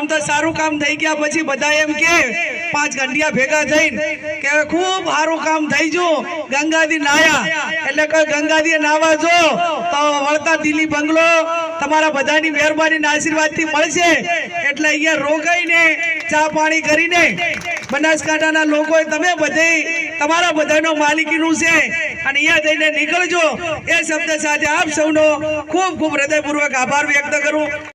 આમ તો સારું કામ થઈ ગયા પછી બધા એમ કે 5 ઘંટિયા ભેગા થઈને કે ખૂબ સારું કામ થઈ ગયું ગંગાજી નાયા એટલે કે ગંગાજી નાવા જો તો વળતા દિલ્હી બંગલો તમારા બધાની મહેરબાની ના આશીર્વાદથી મળશે એટલે અહીંયા રોકાઈને ચા પાણી કરીને બનાસકાંઠાના લોકોએ તમે બધે તમારા બધાનો માલિકીનું છે અને અહીંયા જઈને નીકળજો એ શબ્દ સાથે આપ સૌનો ખૂબ ખૂબ હૃદયપૂર્વક આભાર વ્યક્ત કરું।